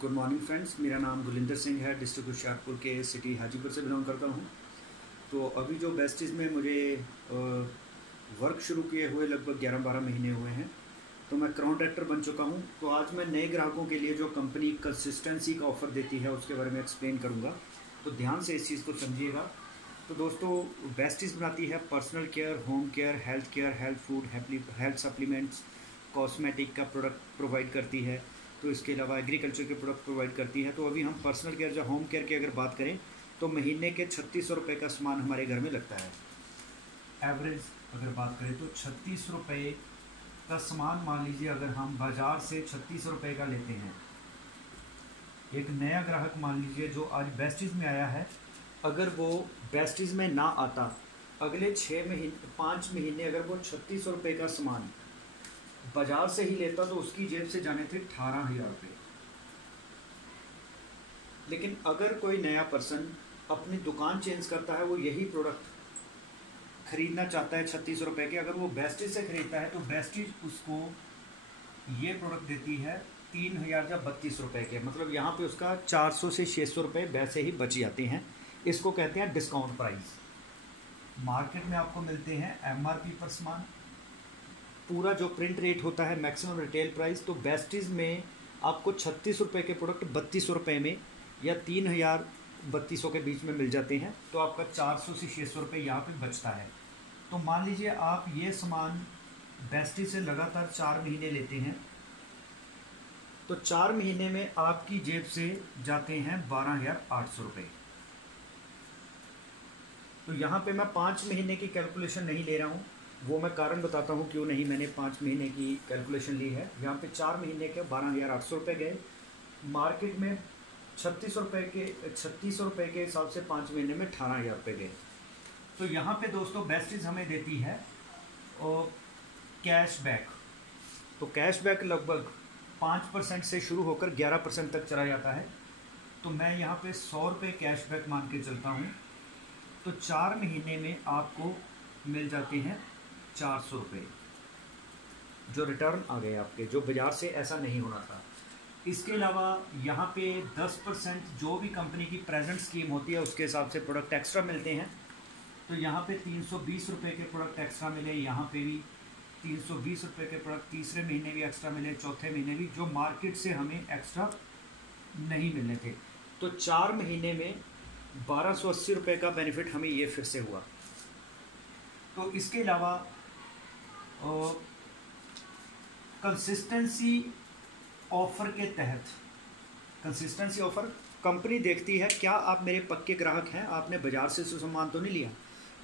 Good morning friends, मेरा नाम गुलिंदर सिंह है। डिस्ट्रिक्ट होशियारपुर के सिटी हाजीपुर से बिलोंग करता हूँ। तो अभी जो बेस्टीज़ में मुझे वर्क शुरू किए हुए लगभग 11-12 महीने हुए हैं, तो मैं क्राउन डायरेक्टर बन चुका हूँ। तो आज मैं नए ग्राहकों के लिए जो कंपनी कंसिस्टेंसी का ऑफ़र देती है उसके बारे में एक्सप्लेन करूँगा, तो ध्यान से इस चीज़ को समझिएगा। तो दोस्तों, बेस्टीज़ बनाती है personal care, home care, health food, health supplements, cosmetic का प्रोडक्ट प्रोवाइड करती है। तो इसके अलावा एग्रीकल्चर के प्रोडक्ट प्रोवाइड करती है। तो अभी हम पर्सनल केयर या होम केयर की अगर बात करें तो महीने के 3600 रुपये का सामान हमारे घर में लगता है। एवरेज अगर बात करें तो 36 रुपये का सामान, मान लीजिए अगर हम बाज़ार से 36 रुपये का लेते हैं, एक नया ग्राहक मान लीजिए जो आज बेस्टीज़ में आया है, अगर वो बेस्टीज़ में ना आता, अगले 5 महीने अगर वो 36 रुपये का सामान बाजार से ही लेता तो उसकी जेब से जाने थे 18,000 रुपये। लेकिन अगर कोई नया पर्सन अपनी दुकान चेंज करता है, वो यही प्रोडक्ट खरीदना चाहता है 36 रुपये के, अगर वो बेस्टीज से खरीदता है तो बेस्टीज उसको ये प्रोडक्ट देती है 3,000 या 32 रुपये के। मतलब यहाँ पे उसका 400 से 600 रुपये वैसे ही बच जाते हैं। इसको कहते हैं डिस्काउंट प्राइस। मार्केट में आपको मिलते हैं MRP पर सामान, पूरा जो प्रिंट रेट होता है मैक्सिमम रिटेल प्राइस। तो बेस्टीज़ में आपको 36 रुपये के प्रोडक्ट 3200 रुपये में या 3,000 3200 के बीच में मिल जाते हैं। तो आपका 400 से 600 रुपये यहाँ पे बचता है। तो मान लीजिए आप ये सामान बेस्टीज़ से लगातार 4 महीने लेते हैं, तो 4 महीने में आपकी जेब से जाते हैं 12,800 रुपये। तो यहाँ पे मैं 5 महीने की कैलकुलेशन नहीं ले रहा हूँ, वो मैं कारण बताता हूँ क्यों नहीं मैंने 5 महीने की कैलकुलेशन ली है। यहाँ पे 4 महीने के 12,800 रुपये गए। मार्केट में 36 रुपये के हिसाब से 5 महीने में 18,000 रुपये गए। तो यहाँ पे दोस्तों बेस्टीज हमें देती है और कैशबैक। तो कैशबैक लगभग 5% से शुरू होकर 11% तक चला जाता है। तो मैं यहाँ पे 100 रुपये कैशबैक मान के चलता हूँ। तो 4 महीने में आपको मिल जाते हैं 400 रुपये, जो रिटर्न आ गए आपके, जो बाज़ार से ऐसा नहीं होना था। इसके अलावा यहाँ पे 10% जो भी कंपनी की प्रेजेंट स्कीम होती है उसके हिसाब से प्रोडक्ट एक्स्ट्रा मिलते हैं। तो यहाँ पे 320 रुपये के प्रोडक्ट एक्स्ट्रा मिले, यहाँ पे भी 320 रुपये के प्रोडक्ट तीसरे महीने भी एक्स्ट्रा मिले, चौथे महीने भी, जो मार्केट से हमें एक्स्ट्रा नहीं मिलने थे। तो 4 महीने में 1280 रुपये का बेनिफिट हमें ये फिर से हुआ। तो इसके अलावा कंसिस्टेंसी ऑफ़र के तहत, कंसिस्टेंसी ऑफ़र कंपनी देखती है क्या आप मेरे पक्के ग्राहक हैं, आपने बाज़ार से सामान तो नहीं लिया,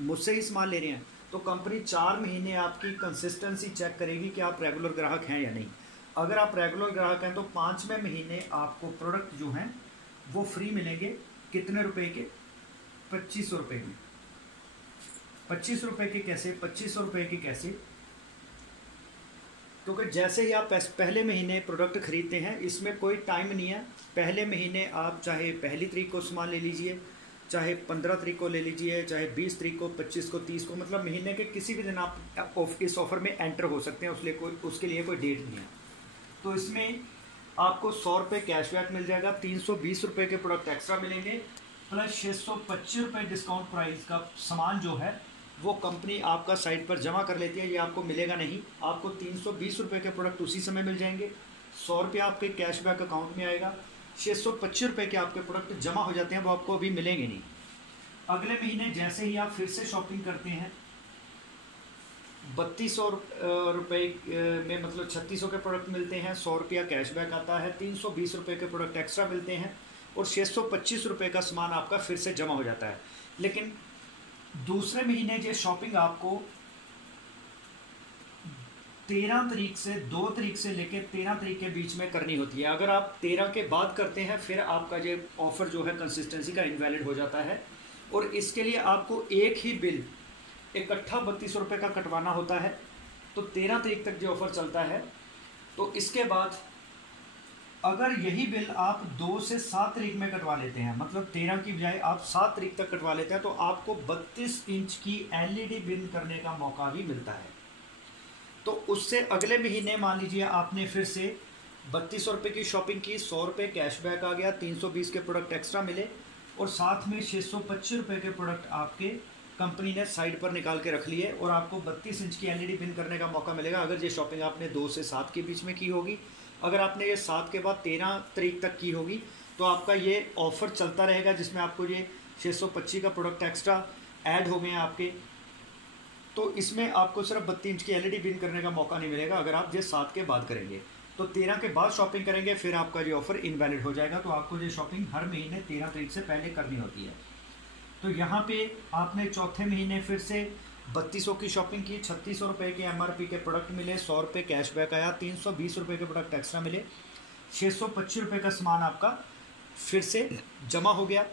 मुझसे ही सामान ले रहे हैं। तो कंपनी 4 महीने आपकी कंसिस्टेंसी चेक करेगी कि आप रेगुलर ग्राहक हैं या नहीं। अगर आप रेगुलर ग्राहक हैं तो 5वें महीने आपको प्रोडक्ट जो हैं वो फ्री मिलेंगे। कितने रुपए के? 2500 रुपये में। 25 रुपये के कैसे? 2500 रुपये के कैसे? क्योंकि जैसे ही आप पहले महीने प्रोडक्ट खरीदते हैं, इसमें कोई टाइम नहीं है। पहले महीने आप चाहे पहली तारीख को सामान ले लीजिए, चाहे 15 तारीख को ले लीजिए, चाहे 20 तारीख को, 25 को, 30 को, मतलब महीने के किसी भी दिन आप इस ऑफ़र में एंटर हो सकते हैं। उसके लिए कोई डेट नहीं है। तो इसमें आपको 100 रुपये कैशबैक मिल जाएगा, 320 रुपये के प्रोडक्ट एक्स्ट्रा मिलेंगे, प्लस 625 रुपये डिस्काउंट प्राइस का सामान जो है वो कंपनी आपका साइट पर जमा कर लेती है। ये आपको मिलेगा नहीं, आपको 320 रुपये के प्रोडक्ट उसी समय मिल जाएंगे। 100 रुपये आपके कैशबैक अकाउंट में आएगा, 625 रुपये के आपके प्रोडक्ट जमा हो जाते हैं, वो आपको अभी मिलेंगे नहीं। अगले महीने जैसे ही आप फिर से शॉपिंग करते हैं, 3200 रुपये में, मतलब 3600 के प्रोडक्ट मिलते हैं, 100 रुपया कैशबैक आता है, 320 रुपये के प्रोडक्ट एक्स्ट्रा मिलते हैं और 625 रुपये का सामान आपका फिर से जमा हो जाता है। लेकिन दूसरे महीने जो शॉपिंग आपको 13 तारीख से 2 तारीख से लेकर 13 तारीख के बीच में करनी होती है। अगर आप 13 के बाद करते हैं फिर आपका जो ऑफ़र जो है कंसिस्टेंसी का इनवैलिड हो जाता है। और इसके लिए आपको एक ही बिल इकट्ठा 3200 रुपये का कटवाना होता है। तो 13 तारीख तक जो ऑफ़र चलता है। तो इसके बाद अगर यही बिल आप 2 से 7 तारीख में कटवा लेते हैं, मतलब 13 की बजाय आप 7 तारीख तक कटवा लेते हैं, तो आपको 32 इंच की LED बिल करने का मौका भी मिलता है। तो उससे अगले महीने मान लीजिए आपने फिर से ₹3200 की शॉपिंग की, ₹100 कैशबैक आ गया, 320 के प्रोडक्ट एक्स्ट्रा मिले और साथ में ₹625 के प्रोडक्ट आपके कंपनी ने साइड पर निकाल के रख लिए और आपको 32 इंच की एलईडी पिन करने का मौका मिलेगा अगर ये शॉपिंग आपने 2 से 7 के बीच में की होगी। अगर आपने ये 7 के बाद 13 तारीख तक की होगी तो आपका ये ऑफ़र चलता रहेगा जिसमें आपको ये 625 का प्रोडक्ट एक्स्ट्रा ऐड हो गए हैं आपके। तो इसमें आपको सिर्फ 32 इंच की एलईडी पिन करने का मौका नहीं मिलेगा अगर आप ये 7 के बाद करेंगे। तो 13 के बाद शॉपिंग करेंगे फिर आपका ये ऑफ़र इनवैलिड हो जाएगा। तो आपको ये शॉपिंग हर महीने 13 तारीख से पहले करनी होती है। तो यहाँ पे आपने चौथे महीने फिर से 3200 की शॉपिंग की, ₹3600 के MRP के प्रोडक्ट मिले, ₹100 कैशबैक आया, ₹320 के प्रोडक्ट एक्स्ट्रा मिले, ₹625 का सामान आपका फिर से जमा हो गया।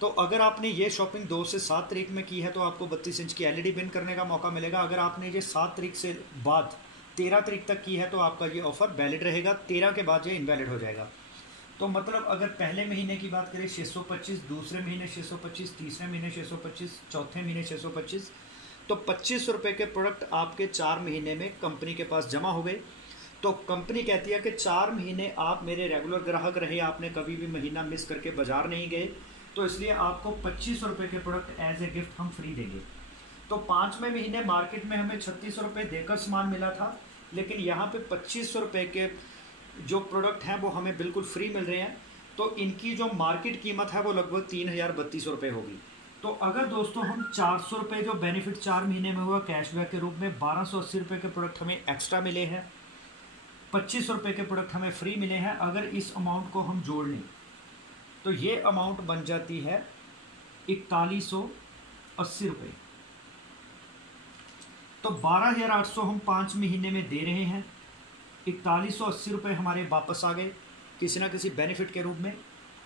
तो अगर आपने ये शॉपिंग 2 से 7 तारीख में की है तो आपको 32 इंच की एलईडी पिन करने का मौका मिलेगा। अगर आपने ये 7 तारीख से बाद 13 तारीख तक की है तो आपका ये ऑफ़र वैलिड रहेगा, 13 के बाद ये इनवैलिड हो जाएगा। तो मतलब अगर पहले महीने की बात करें 625, दूसरे महीने 625, तीसरे महीने 625, चौथे महीने 625, तो ₹2500 के प्रोडक्ट आपके 4 महीने में कंपनी के पास जमा हो गए। तो कंपनी कहती है कि 4 महीने आप मेरे रेगुलर ग्राहक रहे, आपने कभी भी महीना मिस करके बाज़ार नहीं गए, तो इसलिए आपको ₹2500 के प्रोडक्ट एज ए गिफ्ट हम फ्री देंगे। तो 5वें महीने मार्केट में हमें ₹3600 देकर सामान मिला था, लेकिन यहाँ पे ₹2500 के जो प्रोडक्ट हैं वो हमें बिल्कुल फ्री मिल रहे हैं। तो इनकी जो मार्केट कीमत है वो लगभग ₹3032 होगी। तो अगर दोस्तों हम ₹400 जो बेनिफिट 4 महीने में हुआ कैशबैक के रूप में, ₹1280 के प्रोडक्ट हमें एक्स्ट्रा मिले हैं, ₹2500 के प्रोडक्ट हमें फ्री मिले हैं, अगर इस अमाउंट को हम जोड़ लें तो ये अमाउंट बन जाती है ₹4180। तो 12,800 हम 5 महीने में दे रहे हैं, ₹4180 हमारे वापस आ गए किसी ना किसी बेनिफिट के रूप में।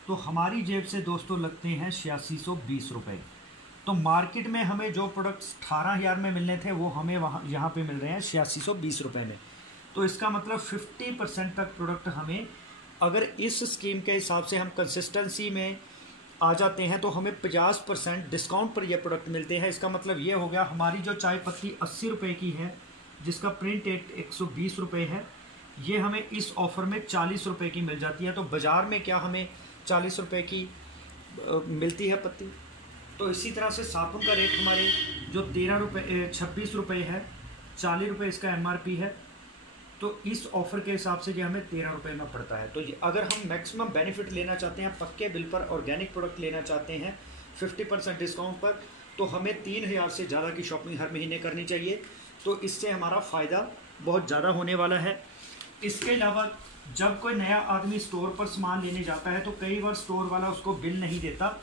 तो हमारी जेब से दोस्तों लगते हैं ₹8620। तो मार्केट में हमें जो प्रोडक्ट्स 18,000 में मिलने थे वो हमें वहाँ यहाँ पे मिल रहे हैं ₹8620 में। तो इसका मतलब 50% तक प्रोडक्ट हमें, अगर इस स्कीम के हिसाब से हम कंसिस्टेंसी में आ जाते हैं तो हमें 50% डिस्काउंट पर ये प्रोडक्ट मिलते हैं। इसका मतलब ये हो गया हमारी जो चाय पत्ती ₹80 की है जिसका प्रिंट रेट ₹120 है, ये हमें इस ऑफ़र में ₹40 की मिल जाती है। तो बाज़ार में क्या हमें ₹40 की मिलती है पत्ती। तो इसी तरह से साबुन का रेट हमारे जो ₹26 है, ₹40 इसका MRP है, तो इस ऑफ़र के हिसाब से ये हमें ₹13 में पड़ता है। तो ये अगर हम मैक्सिमम बेनिफिट लेना चाहते हैं, पक्के बिल पर ऑर्गेनिक प्रोडक्ट लेना चाहते हैं 50% डिस्काउंट पर, तो हमें 3000 से ज़्यादा की शॉपिंग हर महीने करनी चाहिए। तो इससे हमारा फ़ायदा बहुत ज़्यादा होने वाला है। इसके अलावा जब कोई नया आदमी स्टोर पर सामान लेने जाता है तो कई बार स्टोर वाला उसको बिल नहीं देता।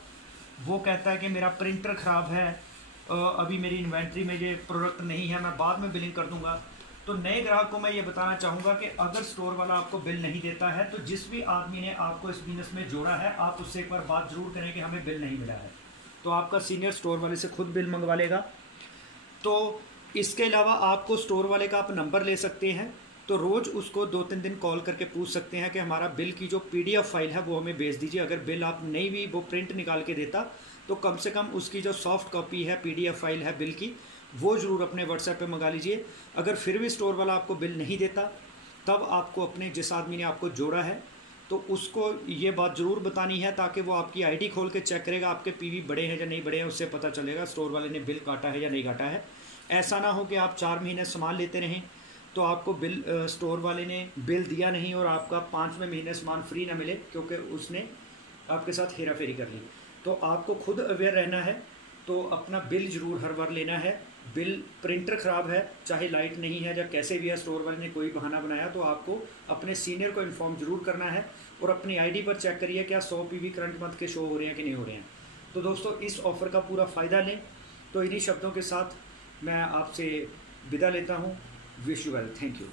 वो कहता है कि मेरा प्रिंटर ख़राब है, अभी मेरी इन्वेंट्री में ये प्रोडक्ट नहीं है, मैं बाद में बिलिंग कर दूंगा। तो नए ग्राहक को मैं ये बताना चाहूँगा कि अगर स्टोर वाला आपको बिल नहीं देता है तो जिस भी आदमी ने आपको इस बिजनेस में जोड़ा है आप उससे एक बार बात ज़रूर करें कि हमें बिल नहीं मिला है, तो आपका सीनियर स्टोर वाले से खुद बिल मंगवा लेगा। तो इसके अलावा आपको स्टोर वाले का आप नंबर ले सकते हैं, तो रोज़ उसको 2-3 दिन कॉल करके पूछ सकते हैं कि हमारा बिल की जो PDF फाइल है वो हमें भेज दीजिए। अगर बिल आप नहीं भी वो प्रिंट निकाल के देता तो कम से कम उसकी जो सॉफ्ट कॉपी है, PDF फाइल है बिल की, वो ज़रूर अपने WhatsApp पे मंगा लीजिए। अगर फिर भी स्टोर वाला आपको बिल नहीं देता तब आपको अपने जिस आदमी ने आपको जोड़ा है तो उसको ये बात ज़रूर बतानी है, ताकि वो आपकी ID खोल के चेक करेगा आपके PV बड़े हैं या नहीं बड़े हैं, उससे पता चलेगा स्टोर वाले ने बिल काटा है या नहीं काटा है। ऐसा ना हो कि आप 4 महीने सामान लेते रहें तो आपको बिल स्टोर वाले ने बिल दिया नहीं और आपका 5वें महीने सामान फ्री ना मिले क्योंकि उसने आपके साथ हेरा फेरी कर ली। तो आपको खुद अवेयर रहना है, तो अपना बिल ज़रूर हर बार लेना है। बिल प्रिंटर ख़राब है, चाहे लाइट नहीं है या कैसे भी है, स्टोर वाले ने कोई बहाना बनाया, तो आपको अपने सीनियर को इन्फॉर्म ज़रूर करना है और अपनी ID पर चेक करिए क्या 100 PV करंट मंथ के शो हो रहे हैं कि नहीं हो रहे हैं। तो दोस्तों इस ऑफ़र का पूरा फ़ायदा लें। तो इन्हीं शब्दों के साथ मैं आपसे विदा लेता हूँ। Wish you well, thank you.